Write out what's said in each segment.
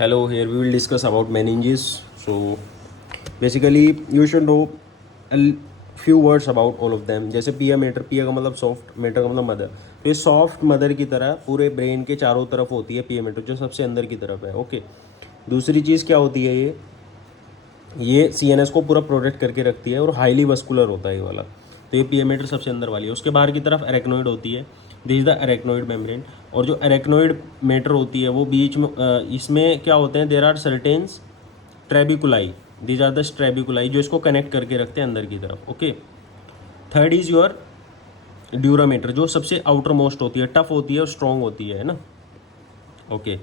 Hello, here we will discuss about meninges. So basically you should know few words about all of them. जैसे पिया matter, पिया का मतलब soft, matter का मतलब मदर। तो ये सॉफ्ट मदर की तरह पूरे ब्रेन के चारों तरफ होती है पिया मेटर, जो सबसे अंदर की तरफ है। ओके, दूसरी चीज़ क्या होती है, ये सीएनएस को पूरा प्रोटेक्ट करके रखती है और हाईली वस्कुलर होता है ये वाला। तो ये पिया मेटर सबसे अंदर वाली है। उसके बाहर की तरफ एरेक्नोइड होती है, this is the arachnoid membrane. और जो एरेक्नोइड मेटर होती है वो बीच में इसमें क्या होते हैं, there are certain trabeculae, these are the trabeculae जो इसको कनेक्ट करके रखते हैं अंदर की तरफ। Okay, third is your dura mater, जो सबसे आउटर मोस्ट होती है, टफ होती है और स्ट्रॉन्ग होती है ना। ओके,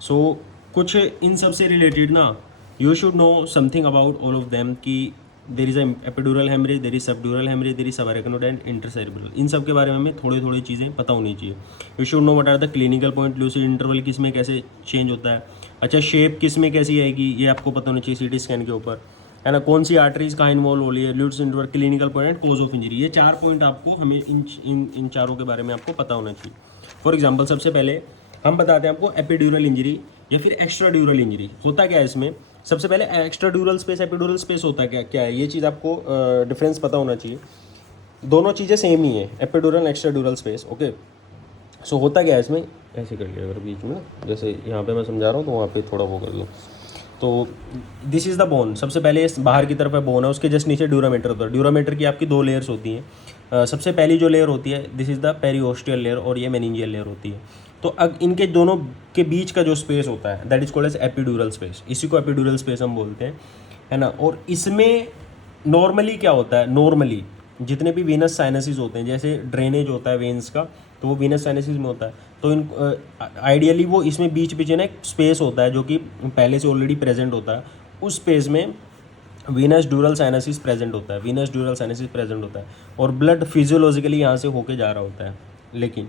सो कुछ इन सब से रिलेटेड ना you should know something about all of them कि there is epidural haemorrhage, there is subdural haemorrhage, there is subarachnoid and intercerebral. इन सब के बारे में हमें थोड़ी थोड़ी चीज़ें पता होनी चाहिए। You should know what are the clinical point, lucid interval किस में कैसे चेंज होता है, अच्छा शेप किस में कैसी आएगी ये आपको पता होना चाहिए सीटी स्कैन के ऊपर, है ना। कौन सी आर्टरीज कहाँ इन्वॉल्व हो रही है, lucid interval, clinical point, cause of injury, ये 4 पॉइंट आपको हमें इन चारों के बारे में आपको पता होना चाहिए। फॉर एग्जाम्पल सबसे पहले हम बताते हैं आपको एपिड्यूरल इंजरी या फिर एक्स्ट्रा ड्यूरल इंजरी। होता क्या है इसमें, सबसे पहले extra dural space, epidural space होता क्या क्या है, ये चीज़ आपको डिफरेंस पता होना चाहिए। दोनों चीज़ें सेम ही है, epidural extra dural space. Okay, so होता क्या है इसमें, ऐसे कर लिया अगर बीच में ना, जैसे यहाँ पे मैं समझा रहा हूँ तो वहाँ पे थोड़ा वो कर लो। तो दिस इज़ द बोन, सबसे पहले बाहर की तरफ है बोन है, उसके जस्ट नीचे ड्यूरामीटर होता है। ड्यूरामीटर की आपकी 2 लेयर्स होती हैं। सबसे पहली जो लेयर होती है दिस इज़ द पेरिओस्टियल लेयर और ये मेनिंजियल लेयर होती है। तो अब इनके दोनों के बीच का जो स्पेस होता है that is called as epidural space, इसी को एपिड्यूरल स्पेस हम बोलते हैं, है ना। और इसमें नॉर्मली क्या होता है, नॉर्मली जितने भी वीनस साइनसिस होते हैं, जैसे ड्रेनेज होता है वेन्स का, तो वो वीनस साइनसिस में होता है। तो इन आइडियली वो इसमें बीच बीच ना एक स्पेस होता है जो कि पहले से ऑलरेडी प्रेजेंट होता है, उस स्पेस में वीनस ड्यूरल साइनसिस प्रेजेंट होता है, वीनस ड्यूरल साइनसिस प्रेजेंट होता है और ब्लड फिजियोलॉजिकली यहाँ से होके जा रहा होता है। लेकिन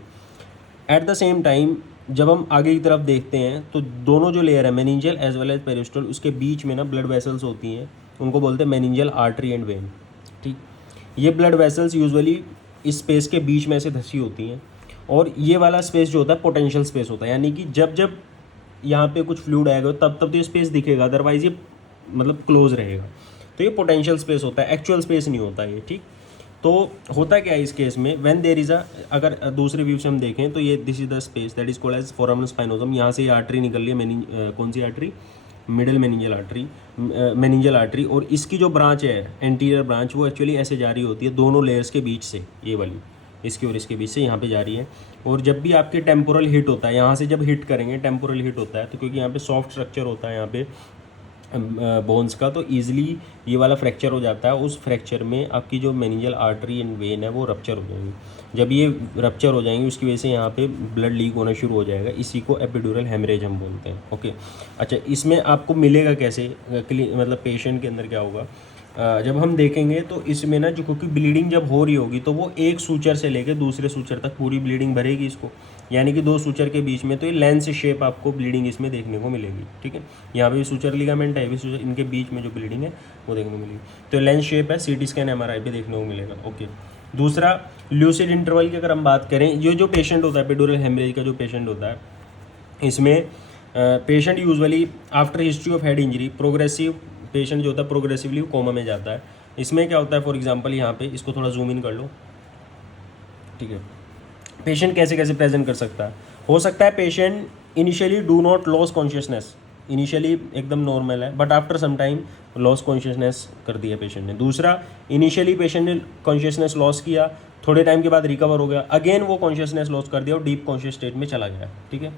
एट द सेम टाइम जब हम आगे की तरफ देखते हैं तो दोनों जो लेयर है मेनिंजियल एज वेल एज पेरिस्टल, उसके बीच में ना ब्लड वेसल्स होती हैं, उनको बोलते हैं मेनिंजियल आर्टरी एंड वेन। ठीक, ये ब्लड वेसल्स यूजुअली इस स्पेस के बीच में से धसी होती हैं और ये वाला स्पेस जो होता है पोटेंशियल स्पेस होता है, यानी कि जब जब यहाँ पे कुछ फ्लूइड आएगा तब तब तो ये स्पेस दिखेगा, अदरवाइज ये मतलब क्लोज रहेगा। तो ये पोटेंशियल स्पेस होता है, एक्चुअल स्पेस नहीं होता ये। ठीक, तो होता क्या है इस केस में, व्हेन देयर इज अगर दूसरे व्यू से हम देखें तो ये this is the space that is called as foramen spinosum. यहाँ से ये आर्टरी निकल रही है, कौन सी artery, middle meningeal artery, meningeal artery. और इसकी जो ब्रांच है एंटीरियर ब्रांच, वो एक्चुअली ऐसे जा रही होती है दोनों लेयर्स के बीच से, ये वाली इसकी और इसके बीच से यहाँ पे जा रही है। और जब भी आपके टेम्पोरल हिट होता है, यहाँ से जब हिट करेंगे टेम्पोरल हिट होता है, तो क्योंकि यहाँ पे सॉफ्ट स्ट्रक्चर होता है यहाँ पे बोन्स का, तो ईजिली ये वाला फ्रैक्चर हो जाता है। उस फ्रैक्चर में आपकी जो मेनिंजियल आर्टरी एंड वेन है वो रप्चर हो जाएंगी। जब ये रप्चर हो जाएंगी उसकी वजह से यहाँ पे ब्लड लीक होना शुरू हो जाएगा, इसी को एपिड्यूरल हेमरेज हम बोलते हैं। ओके, अच्छा इसमें आपको मिलेगा कैसे, मतलब पेशेंट के अंदर क्या होगा, जब हम देखेंगे तो इसमें ना जो, क्योंकि ब्लीडिंग जब हो रही होगी तो वो एक सूचर से लेकर दूसरे सूचर तक पूरी ब्लीडिंग भरेगी इसको, यानी कि 2 सूचर के बीच में, तो ये लेंस शेप आपको ब्लीडिंग इसमें देखने को मिलेगी। ठीक है, यहाँ पे भी सूचर लिगामेंट है, भी सूचर, इनके बीच में जो ब्लीडिंग है वो देखने को मिलेगी। तो लेंस शेप है, सीटी स्कैन एमआरआई पे देखने को मिलेगा। ओके, दूसरा ल्यूसिड इंटरवल की अगर हम बात करें, ये जो पेशेंट होता है एपिड्यूरल हेमरेज का जो पेशेंट होता है, इसमें patient usually after history of head injury progressive, patient जो होता है प्रोग्रेसिवली कोमा में जाता है। इसमें क्या होता है, फॉर एग्जांपल यहाँ पे इसको थोड़ा जूम इन कर लो। ठीक है, पेशेंट कैसे कैसे प्रेजेंट कर सकता है, हो सकता है patient initially do not loss consciousness, initially एकदम नॉर्मल है but after some time loss consciousness कर दिया पेशेंट ने। दूसरा, इनिशियली पेशेंट ने कॉन्शियसनेस लॉस किया, थोड़े टाइम के बाद रिकवर हो गया, अगेन वो कॉन्शियसनेस लॉस कर दिया और डीप कॉन्शियस स्टेट में चला गया। ठीक है,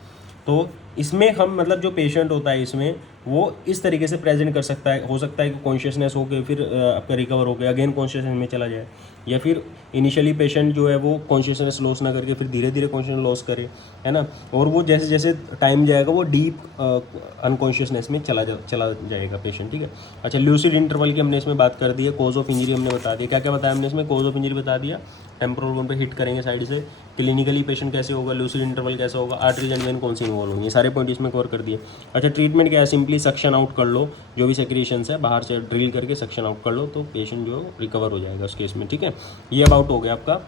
तो इसमें हम मतलब जो पेशेंट होता है इसमें वो इस तरीके से प्रेजेंट कर सकता है, हो सकता है कि कॉन्शियसनेस हो गए, फिर आपका रिकवर हो गया, अगेन कॉन्शियसनेस में चला जाए, या फिर इनिशियली पेशेंट जो है वो कॉन्शियसनेस लॉस ना करके फिर धीरे धीरे कॉन्शियसनेस लॉस करे, है ना। और वो जैसे जैसे टाइम जाएगा वो डीप अनकॉन्शियसनेस में चला जाएगा पेशेंट। ठीक है, अच्छा ल्यूसिड इंटरवल की हमने इसमें बात कर दी है, कॉज ऑफ इंजरी हमने बता दिया, क्या क्या बताया हमने इसमें, कॉज ऑफ इंजरी बता दिया, टेम्पोरल बोन पे हिट करेंगे साइड से, क्लिनिकली पेशेंट कैसे होगा, लूसिड इंटरवल कैसा होगा, आर्टरीज एंड वेन कौन सी इन्वॉल्व होंगी, सारे पॉइंट इसमें कवर कर दिए। अच्छा ट्रीटमेंट क्या है, सिंपली सक्शन आउट कर लो, जो भी सेक्रेशंस है बाहर से ड्रिल करके सक्शन आउट कर लो, तो पेशेंट जो रिकवर हो जाएगा उस केस में। ठीक है, ये अबाउट हो गया आपका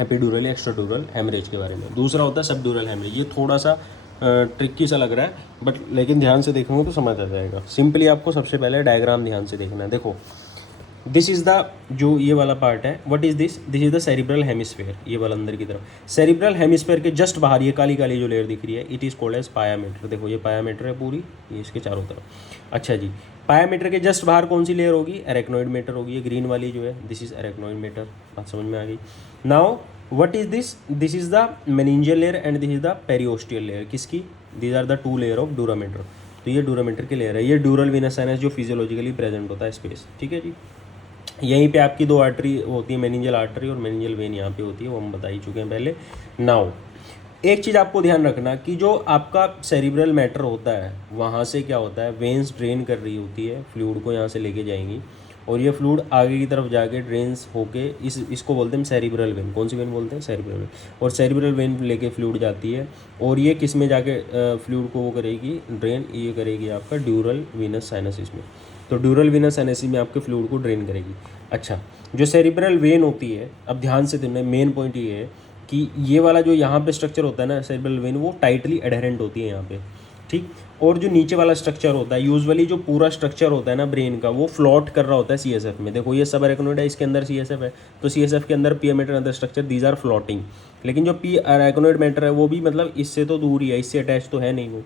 एपिड्यूरल एक्स्ट्राड्यूरल हेमरेज के बारे में। दूसरा होता है सबड्यूरल हेमरेज, ये थोड़ा सा ट्रिकी सा लग रहा है, बट लेकिन ध्यान से देखोगे तो समझ आ जाएगा। सिंपली आपको सबसे पहले डायग्राम ध्यान से देखना है। देखो दिस इज़ द, जो ये वाला पार्ट है, what is this, this is the cerebral hemisphere, ये वाला अंदर की तरफ। सेरिब्रल हेमिस्फेयर के जस्ट बाहर ये काली काली जो लेयर दिख रही है, it is called as pia mater. देखो ये पायामीटर है पूरी, ये इसके चारों तरफ। अच्छा जी, पायामीटर के जस्ट बाहर कौन सी लेयर होगी, एरेक्नोइड मैटर होगी, ये ग्रीन वाली जो है, दिस इज एरेक्नोइड मैटर। बात समझ में आ गई। Now what is this, this is the meningeal layer and this is the periosteal layer, किसकी, these are the two layer of dura mater. तो ये ड्यूरामेटर की लेयर है, ये ड्यूरल वीनस साइनस जो फिजियोलॉजिकली प्रेजेंट होता है स्पेस, ठीक है जी। यहीं पे आपकी दो आर्टरी होती है, मेनिंजियल आर्टरी और मेनिंजियल वेन यहाँ पे होती है, वो हम बता ही चुके हैं पहले। नाउ एक चीज़ आपको ध्यान रखना कि जो आपका सेरिब्रल मैटर होता है वहाँ से क्या होता है, वेन्स ड्रेन कर रही होती है, फ्लूइड को यहाँ से लेके जाएंगी और ये फ्लूइड आगे की तरफ जाके ड्रेन्स होके इसको बोलते हैं सेरिब्रल वेन। कौन सी वेन बोलते हैं, सेरिब्रल वेन। और सेरिब्रल वेन लेके फ्लूइड जाती है और ये किस में जाके फ्लूइड को वो करेगी, ड्रेन ये करेगी आपका ड्यूरल वीनस साइनसिस में। तो ड्यूरल वीनस साइनसिस में आपके फ्लूइड को ड्रेन करेगी। अच्छा, जो सेरिब्रल वेन होती है, अब ध्यान से सुनना, मेन पॉइंट ये है कि ये वाला जो यहाँ पे स्ट्रक्चर होता है ना सेरिब्रल वेन, वो टाइटली एडहेरेंट होती है यहाँ पे, ठीक। और जो नीचे वाला स्ट्रक्चर होता है, यूजुअली जो पूरा स्ट्रक्चर होता है ना ब्रेन का, वो फ्लोट कर रहा होता है सीएसएफ में। देखो ये सब एरेक्नोइड है, इसके अंदर सीएसएफ है, तो सीएसएफ के अंदर पी मैटर अंदर स्ट्रक्चर, दीज आर फ्लोटिंग। लेकिन जो पी एरेक्नोइड मैटर है वो भी मतलब इससे तो दूर ही है, इससे अटैच तो है नहीं वो।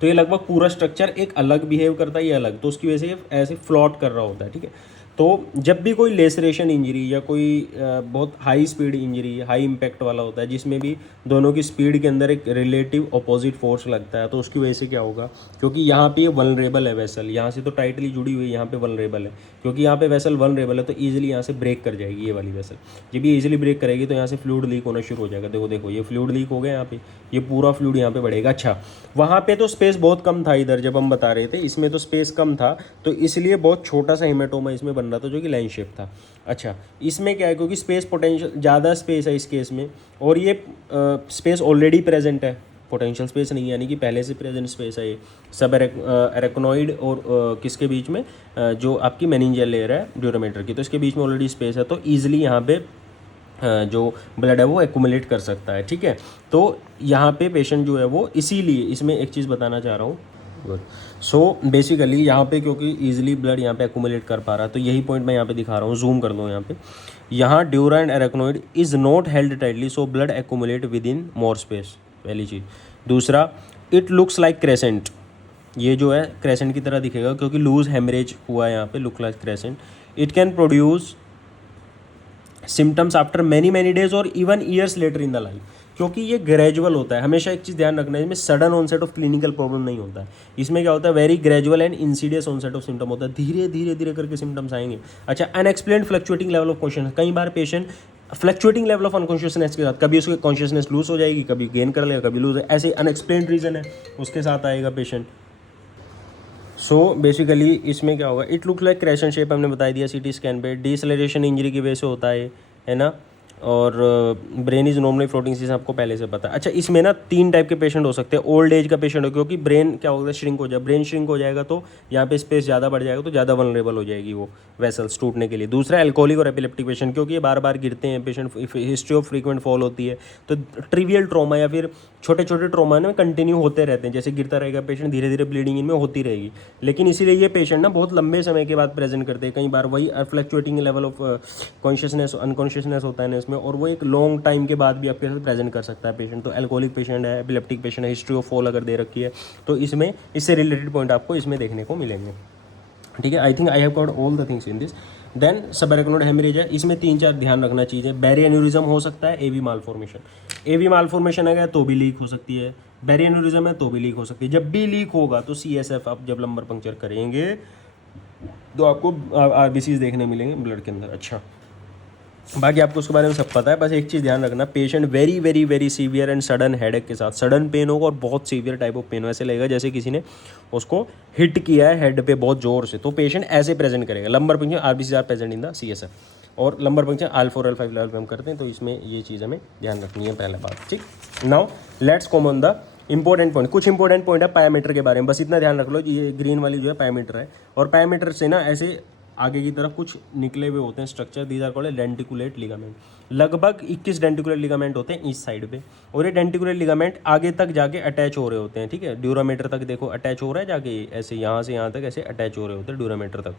तो ये लगभग पूरा स्ट्रक्चर एक अलग बिहेव करता है, ये अलग, तो उसकी वजह से ये ऐसे फ्लॉट कर रहा होता है, ठीक है। तो जब भी कोई लेसरेशन इंजरी या कोई बहुत high speed injury, high impact वाला होता है जिसमें भी दोनों की स्पीड के अंदर एक रिलेटिव अपोजिट फोर्स लगता है, तो उसकी वजह से क्या होगा, क्योंकि यहाँ पे ये वल्नरेबल है वेसल, यहाँ से तो टाइटली जुड़ी हुई है, यहाँ पे वल्नरेबल है, क्योंकि यहाँ पे वेसल वल्नरेबल है तो ईजिली यहाँ से ब्रेक कर जाएगी ये वाली वेसल। जब ये ईजिली ब्रेक करेगी तो यहाँ से फ्लूइड लीक होना शुरू हो जाएगा। देखो देखो ये फ्लूइड लीक हो गया यहाँ पे, ये पूरा फ्लूइड यहाँ पे बढ़ेगा। अच्छा, वहाँ पे तो स्पेस बहुत कम था, इधर जब हम बता रहे थे इसमें तो स्पेस कम था, तो इसलिए बहुत छोटा सा हेमेटोमा इसमें बन रहा था जो कि लाइन शेप था। अच्छा, इसमें क्या है, क्योंकि स्पेस पोटेंशियल ज़्यादा स्पेस है इस केस में, और ये स्पेस ऑलरेडी प्रेजेंट है, पोटेंशियल स्पेस नहीं है, यानी कि पहले से प्रेजेंट स्पेस है ये सब एरेक्नोइड और किसके बीच में, जो आपकी मेनिंजियल लेयर है ड्यूरामेटर की, तो इसके बीच में ऑलरेडी स्पेस है, तो ईजिली यहाँ पे जो ब्लड है वो एक्यूमुलेट कर सकता है, ठीक है। तो यहाँ पे पेशेंट जो है वो, इसीलिए इसमें एक चीज़ बताना चाह रहा हूँ। गुड। सो बेसिकली यहाँ पे क्योंकि ईजिली ब्लड यहाँ पे एक्यूमुलेट कर पा रहा है, तो यही पॉइंट मैं यहाँ पे दिखा रहा हूँ, जूम कर दो यहाँ पे। यहाँ dura and arachnoid is not held tightly, so blood accumulate with in more space, पहली चीज़। दूसरा, इट लुक्स लाइक क्रेसेंट, ये जो है क्रेसेंट की तरह दिखेगा क्योंकि लूज हेमरेज हुआ है यहाँ पे, look like crescent. It can produce symptoms after many days और even years later in the life, क्योंकि ये ग्रेजुअल होता है। हमेशा एक चीज़ ध्यान रखना है, इसमें sudden onset of clinical problem नहीं होता है, इसमें क्या होता है, very gradual and insidious onset of symptom होता है, धीरे धीरे धीरे करके सिम्टम्स आएंगे। अच्छा, unexplained fluctuating level of consciousness, कई बार patient fluctuating level of unconsciousness के साथ, कभी उसकी कॉन्शियसनेस लूज हो जाएगी, कभी गेन कर लेगा, कभी लूज, ऐसे अनएक्सप्लेन्ड रीजन है उसके साथ आएगा पेशेंट। सो बेसिकली इसमें क्या होगा, it look like Christian shape, हमने बता दिया सीटी स्कैन पे, डिसलेरेशन इंजरी की वजह से होता है ना। और ब्रेन इज नॉर्मली फ्लोटिंग, चीज़ आपको पहले से पता है। अच्छा, इसमें ना 3 टाइप के पेशेंट हो सकते हैं। ओल्ड एज का पेशेंट हो, क्योंकि ब्रेन क्या होगा, श्रिंक हो जाए, ब्रेन श्रिंक हो जाएगा तो यहाँ पे स्पेस ज़्यादा बढ़ जाएगा, तो ज़्यादा वल्नरेबल हो जाएगी वो वेसल्स टूटने के लिए। दूसरा, एल्कोहलिक और एपिलेप्टिक पेशेंट, क्योंकि ये बार बार गिरते हैं patient, history of frequent fall होती है, तो ट्रिवियल ट्रॉमा या फिर छोटे छोटे ट्रॉमा में कंटिन्यू होते रहते हैं, जैसे गिरता रहेगा पेशेंट, धीरे धीरे ब्लीडिंग इनमें होती रहेगी। लेकिन इसीलिए ये पेशेंट ना बहुत लंबे समय के बाद प्रेजेंट करते हैं, कई बार वही fluctuating level of consciousness unconsciousness होता है इसमें, और वो एक लॉन्ग टाइम के बाद भी आपके साथ प्रेजेंट कर सकता है पेशेंट। तो एल्कोहलिक पेशेंट है, एपिलेप्टिक पेशेंट है, हिस्ट्री ऑफ फॉल अगर दे रखी है, तो इसमें इससे रिलेटेड पॉइंट आपको इसमें देखने को मिलेंगे, ठीक है। I think I have covered all the things in this. Then subarachnoid haemorrhage है, इसमें 3-4 ध्यान रखना चीज़ें। बैरी एन्यूरिज्म हो सकता है, एवी मालफॉर्मेशन, एवी मालफॉर्मेशन अगर तो भी लीक हो सकती है, बैरी एन्यूरिज्म है तो भी लीक हो सकती है। जब भी लीक होगा तो सीएसएफ आप जब लंबर पंक्चर करेंगे तो आपको आरबीसीज देखने मिलेंगे ब्लड के अंदर। अच्छा, बाकी आपको उसके बारे में सब पता है, बस एक चीज़ ध्यान रखना, patient very very very severe and sudden headache के साथ, सडन पेन होगा और बहुत सीवियर टाइप ऑफ पेन, वैसे लगेगा जैसे किसी ने उसको हिट किया है हेड पे बहुत जोर से, तो पेशेंट ऐसे प्रेजेंट करेगा। Lumbar puncture RBC are present in the CSF, और lumbar puncture L4 L5 level पे हम करते हैं, तो इसमें ये चीज़ हमें ध्यान रखनी है, पहला बात, ठीक। Now let's come on the important point. कुछ इंपॉर्टेंट पॉइंट है पायामीटर के बारे में, बस इतना ध्यान रख लो, ये ग्रीन वाली जो है पायामीटर है, और पायामीटर से ना ऐसे आगे की तरफ कुछ निकले हुए होते हैं structure, these are called denticulate ligament. लगभग 21 डेंटिकुलेट लिगामेंट होते हैं इस साइड पे, और ये डेंटिकुलेट लिगामेंट आगे तक जाके अटैच हो रहे होते हैं, ठीक है। ड्यूरामीटर तक देखो अटैच हो रहा है जाके, ऐसे यहाँ से यहाँ तक ऐसे अटैच हो रहे होते हैं ड्यूरामीटर तक,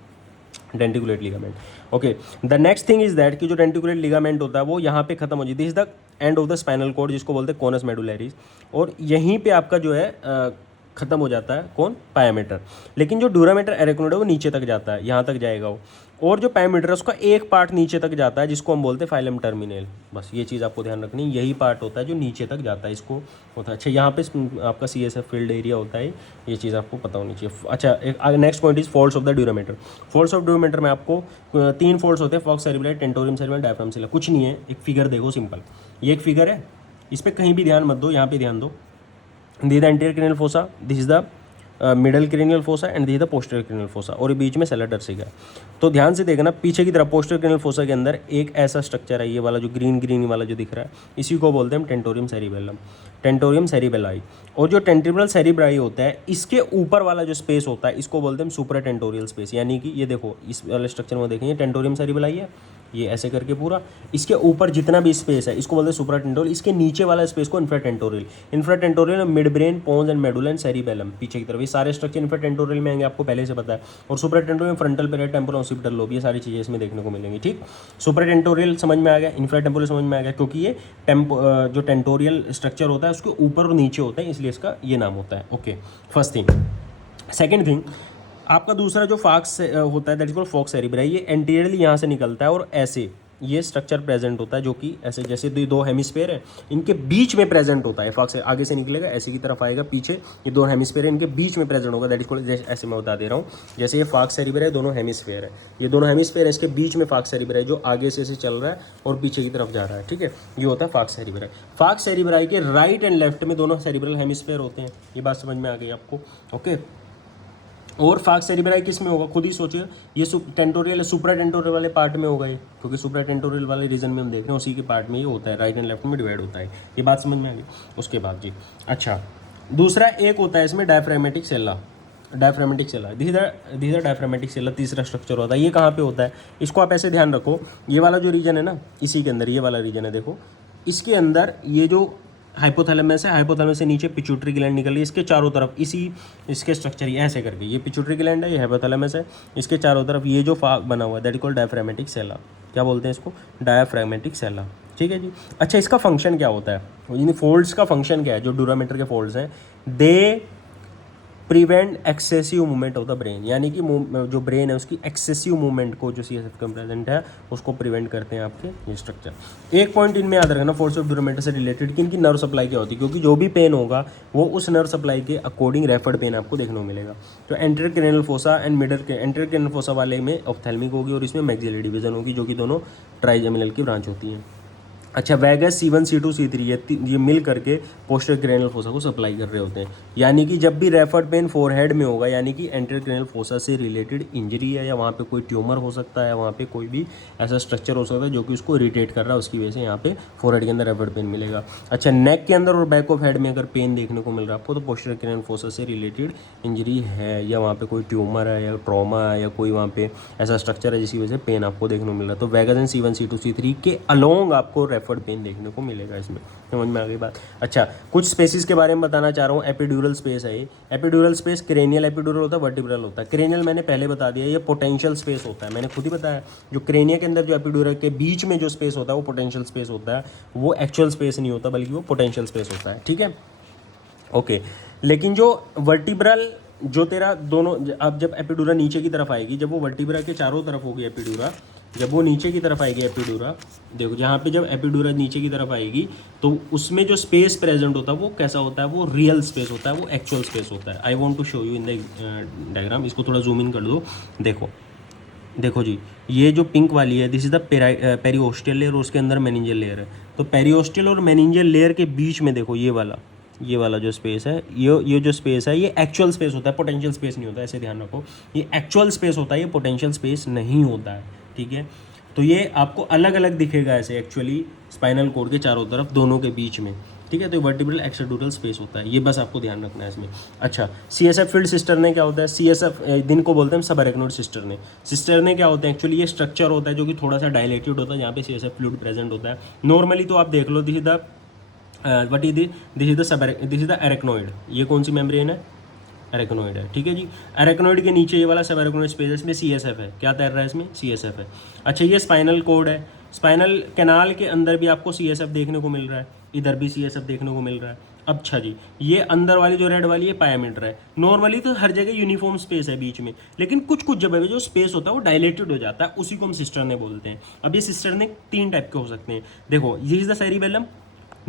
denticulate ligament. Okay, the next thing is that कि जो डेंटिकुलेट लिगामेंट होता है वो यहाँ पे खत्म हो जाती है, this is the end of the spinal cord, जिसको बोलते हैं कोनस मेडुलैरिस, और यहीं पे आपका जो है खत्म हो जाता है कौन, पायामीटर। लेकिन जो ड्यूरामीटर एरेक्नोइड है वो नीचे तक जाता है, यहाँ तक जाएगा वो, और जो पायामीटर है उसका एक पार्ट नीचे तक जाता है जिसको हम बोलते हैं फाइलम टर्मिनल। बस ये चीज़ आपको ध्यान रखनी, यही पार्ट होता है जो नीचे तक जाता है, इसको होता है। अच्छा, यहाँ पे आपका CSF फील्ड एरिया होता है, ये चीज़ आपको पता होनी चाहिए। अच्छा, एक next point is faults of the dura mater. Faults of dura mater में आपको 3 फॉल्ट्स होते हैं, falx cerebral, tentorium cerebral, diaphragm cerebral. कुछ नहीं है, एक फिगर देखो सिंपल, ये एक फिगर है, इस पर कहीं भी ध्यान मत दो, यहाँ पे ध्यान दो। This the anterior cranial fossa, this is the middle cranial fossa and this the posterior cranial fossa, और ये बीच में सेलर टर्सिका है। तो ध्यान से देखना, पीछे की तरफ पोस्टीरियर क्रेनियल फोसा के अंदर एक ऐसा स्ट्रक्चर है, ये वाला जो ग्रीन वाला जो दिख रहा है, इसी को बोलते हैं हम टेंटोरियम सेरिबेलम, टेंटोरियम सेरिबेलाई। और जो टेंटिबल सेरिब्राई होता है, इसके ऊपर वाला जो स्पेस होता है इसको बोलते हैं हम सुप्रा टेंटोरियल स्पेस। यानी कि ये देखो, इस वाले स्ट्रक्चर में देखेंगे टेंटोरियम सेरिबेलाई है, ये ऐसे करके पूरा, इसके ऊपर जितना भी स्पेस है इसको बोलते हैं सुप्रा टेंटोरियल, इसके नीचे वाला स्पेस को infra tentorial. Infra tentorial mid brain, pons and medulla and cerebellum, पीछे की तरफ, ये सारे स्ट्रक्चर इंफ्रा टेंटोरियल में आएंगे, आपको पहले से पता है। और supratentorial frontal parietal, temporal occipital lobe, ये सारी चीज़ें इसमें देखने को मिलेंगी, ठीक। सुप्रा टेंटोरियल समझ में आ गया, इंफ्रा टेंपोरियल समझ में आ गया, क्योंकि ये जो टेंटोरियल स्ट्रक्चर होता है उसके ऊपर और नीचे होता है, इसलिए इसका ये नाम होता है। Okay, first thing. Second thing, आपका दूसरा जो फॉक्स होता है that is called falx cerebri, ये एंटीरियरली यहाँ से निकलता है और ऐसे ये स्ट्रक्चर प्रेजेंट होता है, जो कि ऐसे जैसे दो हेमिस्फेयर है इनके बीच में प्रेजेंट होता है। फॉक्स आगे से निकलेगा, ऐसे की तरफ आएगा, पीछे ये दो हेमिस्फेयर है इनके बीच में प्रेजेंट होगा, दैट इज कॉल्ड, ऐसे मैं बता दे रहा हूँ, जैसे ये फॉक्स सेरिब्राई दोनों हेमिस्फेयर है, ये दोनों हेमिस्फेयर है, इसके बीच में फॉक्स सेरिब्राई जो आगे से चल रहा है और पीछे की तरफ जा रहा है, ठीक है, ये होता है फॉक्स सेरिब्राई। फॉक्स सेरिब्राई के राइट एंड लेफ्ट में दोनों सेरिब्रल हेमिस्फेयर होते हैं, ये बात समझ में आ गई आपको। ओके, और फॉक्स सेरिब्राई किस में होगा, खुद ही सोचिए, ये टेंटोरियल सुप्रा टेंटोरियल वाले पार्ट में होगा ये, क्योंकि सुप्रा टेंटोरियल वाले रीजन में हम देख रहे हैं उसी के पार्ट में ये होता है, राइट एंड लेफ्ट में डिवाइड होता है, ये बात समझ में आ गई। उसके बाद जी, अच्छा, दूसरा एक होता है इसमें diaphragmatic sella, diaphragmatic sella, this is diaphragmatic sella, तीसरा स्ट्रक्चर होता है। ये कहाँ पे होता है, इसको आप ऐसे ध्यान रखो, ये वाला जो रीजन है ना, इसी के अंदर ये वाला रीजन है, देखो इसके अंदर ये जो हाइपोथैलेमस है, हाइपोथैलेमस से नीचे पिट्यूटरी ग्लैंड निकल रही है, इसके चारों तरफ इसके स्ट्रक्चर ये ऐसे करके, ये पिट्यूटरी ग्लैंड है, ये हाइपोथैलेमस है, इसके चारों तरफ ये जो फाग बना हुआ है दैट इज कॉल्ड डायफ्रामेटिक सेला। क्या बोलते हैं इसको, डायफ्रामेटिक सेला, ठीक है जी। अच्छा, इसका फंक्शन क्या होता है, इन फोल्ड्स का फंक्शन क्या है, जो ड्यूरामीटर के फोल्ड्स हैं, they prevent excessive movement of the brain, यानी कि जो ब्रेन है उसकी एक्सेसिव मूवमेंट को जो CSF का प्रेजेंट है उसको प्रिवेंट करते हैं आपके ये स्ट्रक्चर। एक पॉइंट इनमें याद रखना, फोर्स ऑफ ड्यूरामीटर से रिलेटेड कि इनकी नर्व सप्लाई क्या होती है, क्योंकि जो भी पेन होगा वो उस नर्व सप्लाई के अकॉर्डिंग रेफर्ड पेन आपको देखने को मिलेगा। तो anterior cranial fossa and middle के एंटीरियर क्रेनियल फोसा वाले में ऑप्थेल्मिक होगी और इसमें मैक्सिलरी डिवीजन होगी, जो कि दोनों ट्राइजेमिनल की ब्रांच होती हैं। अच्छा, वैगस C1 C2 C3 ये मिल करके पोस्टीरियर क्रेनियल फोसा को सप्लाई कर रहे होते हैं। यानी कि जब भी रेफर्ड पेन फोरहेड में होगा, यानी कि एंटीरियर क्रेनियल फोसा से रिलेटेड इंजरी है, या वहाँ पे कोई ट्यूमर हो सकता है, वहाँ पे कोई भी ऐसा स्ट्रक्चर हो सकता है जो कि उसको इरिटेट कर रहा है, उसकी वजह से यहाँ पे फोरहेड के अंदर रेफर्ड पेन मिलेगा। अच्छा, नेक के अंदर और बैक ऑफ हेड में अगर पेन देखने को मिल रहा है आपको, तो पोस्टीरियर क्रेनियल फोसा से रिलेटेड इंजरी है, या वहाँ पे कोई ट्यूमर है, या ट्रॉमा है, या कोई वहाँ पे ऐसा स्ट्रक्चर है जिसकी वजह से पेन आपको देखने को मिल रहा है। तो vagus and C1 C2 C3 के अलोंग आपको रेफर्ड पेन देखने को मिलेगा, इसमें समझ में आ गई बात। अच्छा, कुछ स्पेसिस के बारे में बताना चाह रहा हूँ। एपिड्यूरल स्पेस है ये, एपिड्यूरल स्पेस क्रेनियल एपिड्यूरल होता है, वर्टिब्रल होता है। क्रेनियल मैंने पहले बता दिया, ये पोटेंशियल स्पेस होता है, मैंने खुद ही बताया। जो क्रेनिया के अंदर जो एपिड्यूरल के बीच में जो स्पेस होता है वो पोटेंशियल स्पेस होता है, वो एक्चुअल स्पेस नहीं होता बल्कि वो पोटेंशियल स्पेस होता है, ठीक है। ओके, लेकिन जो वर्टिब्रल जो तेरा दोनों, अब जब एपिड्यूरा नीचे की तरफ आएगी, जब वो वर्टिब्रा के चारों तरफ होगी एपिड्यूरा, जब वो नीचे की तरफ आएगी एपिड्यूरा, देखो जहाँ पे जब एपिड्यूरा नीचे की तरफ आएगी तो उसमें जो स्पेस प्रेजेंट होता है वो कैसा होता है, वो रियल स्पेस होता है, वो एक्चुअल स्पेस होता है। I want to show you in the diagram, इसको थोड़ा जूम इन कर दो। देखो जी, ये जो पिंक वाली है दिस इज द पेरिओस्टियल लेयर और उसके अंदर मेनिंजियल लेयर है। तो पेरिओस्टियल और मेनिंजियल लेयर के बीच में देखो ये वाला जो स्पेस है, ये जो स्पेस है ये एक्चुअल स्पेस होता है, पोटेंशियल स्पेस नहीं होता है, ऐसे ध्यान रखो। ये एक्चुअल स्पेस होता है, ये पोटेंशियल स्पेस नहीं होता है, ठीक है। तो ये आपको अलग अलग दिखेगा ऐसे एक्चुअली स्पाइनल कोड के चारों तरफ, दोनों के बीच में। ठीक है। तो वर्टिब्रल एक्स्ट्राड्यूरल स्पेस होता है, ये बस आपको ध्यान रखना है इसमें। अच्छा, CSF फील्ड सिस्टरने क्या होता है? CSF दिन को बोलते हैं सब अरेक्नोइड सिस्टरने। सिस्टरने क्या होते हैं? एक्चुअली ये स्ट्रक्चर होता है जो कि थोड़ा सा डायलेटेड होता है, जहाँ पे CSF फ्लूइड प्रेजेंट होता है। नॉर्मली तो आप देख लो, this is the what is this is the arachnoid. ये कौन सी मेम्ब्रेन है? अरेक्नोइड है, ठीक है जी। अरेक्नोइड के नीचे ये वाला सब अरेक्नोइड स्पेस है, इसमें CSF है। क्या तैर रहा है इसमें? CSF है। अच्छा, ये स्पाइनल कोड है। स्पाइनल कैनाल के अंदर भी आपको CSF देखने को मिल रहा है, इधर भी CSF देखने को मिल रहा है। अच्छा जी, ये अंदर वाली जो रेड वाली है पायामीटर है। नॉर्मली तो हर जगह यूनिफॉर्म स्पेस है बीच में, लेकिन कुछ कुछ जगह पे जो स्पेस होता है वो डायलेटेड हो जाता है, उसी को हम सिस्टरने बोलते हैं। अब ये सिस्टरने 3 टाइप के हो सकते हैं। देखो, this is the cerebellum,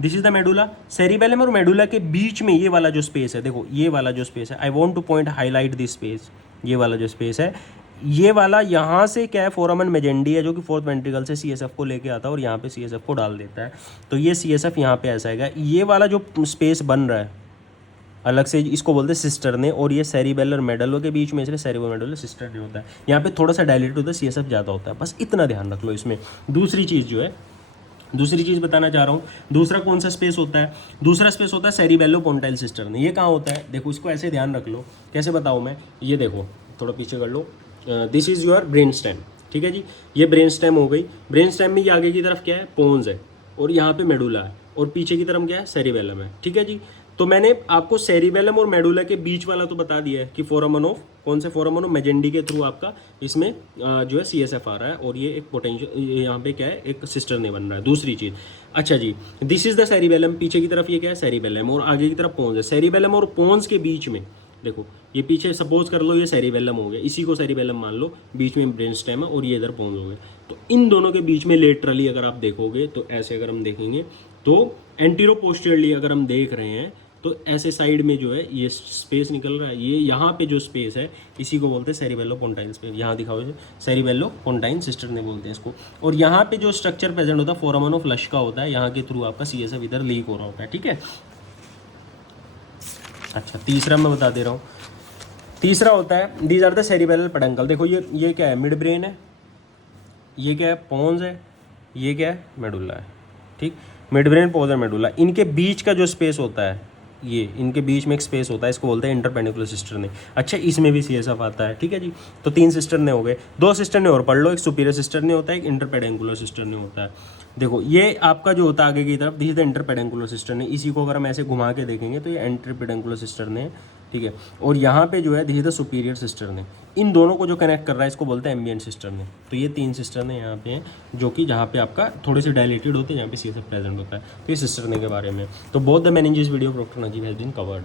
this is the medulla. Cerebellum और मेडुला के बीच में ये वाला जो स्पेस है, देखो ये वाला जो स्पेस है, I want two point highlight this space. ये वाला जो स्पेस है, ये वाला यहाँ से क्या है? फोरामन मेजेंडी है, जो कि फोर्थ वेंट्रिकल से CSF को लेके आता है और यहाँ पे CSF को डाल देता है। तो ये CSF यहाँ पे ऐसा है। ये वाला जो स्पेस बन रहा है अलग से, इसको बोलते हैं सिस्टरने, और ये सेरिबेलर मेडुला के बीच में, इसलिए सेरिबो मेडुला सिस्टरने होता है। यहाँ पे थोड़ा सा डायलेट होता है, CSF ज़्यादा होता है, बस इतना ध्यान रख लो इसमें। दूसरी चीज़ बताना चाह रहा हूँ, दूसरा कौन सा स्पेस होता है? दूसरा स्पेस होता है सेरिबेलो पोंटाइल सिस्टरने। ये कहाँ होता है? देखो, इसको ऐसे ध्यान रख लो। कैसे बताऊँ मैं? ये देखो, थोड़ा पीछे कर लो। This is your brain stem, ठीक है जी। ये ब्रेन स्टेम हो गई। ब्रेन स्टेम में ये आगे की तरफ क्या है? पोन्स है, और यहाँ पे मेडुला है, और पीछे की तरफ क्या है? सेरिबेलम है, ठीक है जी। तो मैंने आपको सेरिबेलम और मेडुला के बीच वाला तो बता दिया है कि फोरामन ऑफ, कौन से फोरामन ऑफ मेजेंडी के थ्रू आपका इसमें जो है CSF आ रहा है, और ये एक पोटेंशियल यहाँ पे क्या है? एक सिस्टरने बन रहा है। दूसरी चीज़, अच्छा जी, दिस इज द सेरिबेलम, पीछे की तरफ ये क्या है? सेरिबेलम, और आगे की तरफ पोन्स है। सेरिबेलम और पोन्स के बीच में देखो, ये पीछे सपोज कर लो ये सेरिबेलम हो गया, इसी को सेरिबेलम मान लो, बीच में ब्रेन स्टेम है और ये इधर पोन्स हो गए। तो इन दोनों के बीच में लेटरली अगर आप देखोगे, तो ऐसे अगर हम देखेंगे, तो एंटीरो पोस्टीरियरली अगर हम देख रहे हैं, तो ऐसे साइड में जो है ये स्पेस निकल रहा है। ये यहाँ पे जो स्पेस है, इसी को बोलते हैं सेरिबेलो पोंटाइन स्पेस। यहाँ दिखाओ, सेरिबेलो पोंटाइन सिस्टरने बोलते हैं इसको। और यहाँ पे जो स्ट्रक्चर प्रेजेंट होता है फोरामन ऑफ लश का होता है, यहाँ के थ्रू आपका CSF इधर लीक हो रहा होता है, ठीक है। अच्छा, तीसरा मैं बता दे रहा हूँ। तीसरा होता है दीज आर द सेरिबेलल पेडंकल। देखो, ये क्या है? मिड ब्रेन है, ये क्या है? पोन्स है, ये क्या है? मेडुला है, ठीक। मिड ब्रेन, पोन्स और मेडुला, इनके बीच का जो स्पेस होता है, ये इनके बीच में एक स्पेस होता है, इसको बोलते हैं इंटरपेडिकुलर सिस्टरने। अच्छा, इसमें भी CSF आता है, ठीक है जी। तो 3 सिस्टरने हो गए। 2 सिस्टरने और पढ़ लो, एक सुपीरियर सिस्टरने होता है, एक इंटरपेडिकुलर सिस्टरने होता है। देखो, ये आपका जो होता है आगे की तरफ, दिस इज द इंटरपेडिकुलर सिस्टरने। इसी को अगर हम ऐसे घुमा के देखेंगे तो ये इंटरपेडिकुलर सिस्टरने है, ठीक है। और यहाँ पे जो है दिस इज द सुपीरियर सिस्टरने। इन दोनों को जो कनेक्ट कर रहा है, इसको बोलते हैं एम्बिएंट सिस्टरने। तो ये 3 सिस्टरने यहाँ पे हैं, जो कि जहाँ पे आपका थोड़े से डायलेटेड होते हैं, जहाँ पे CSF प्रेजेंट होता है। तो ये सिस्टरने के बारे में। तो both the meninges video of doctor Najeeb has been covered.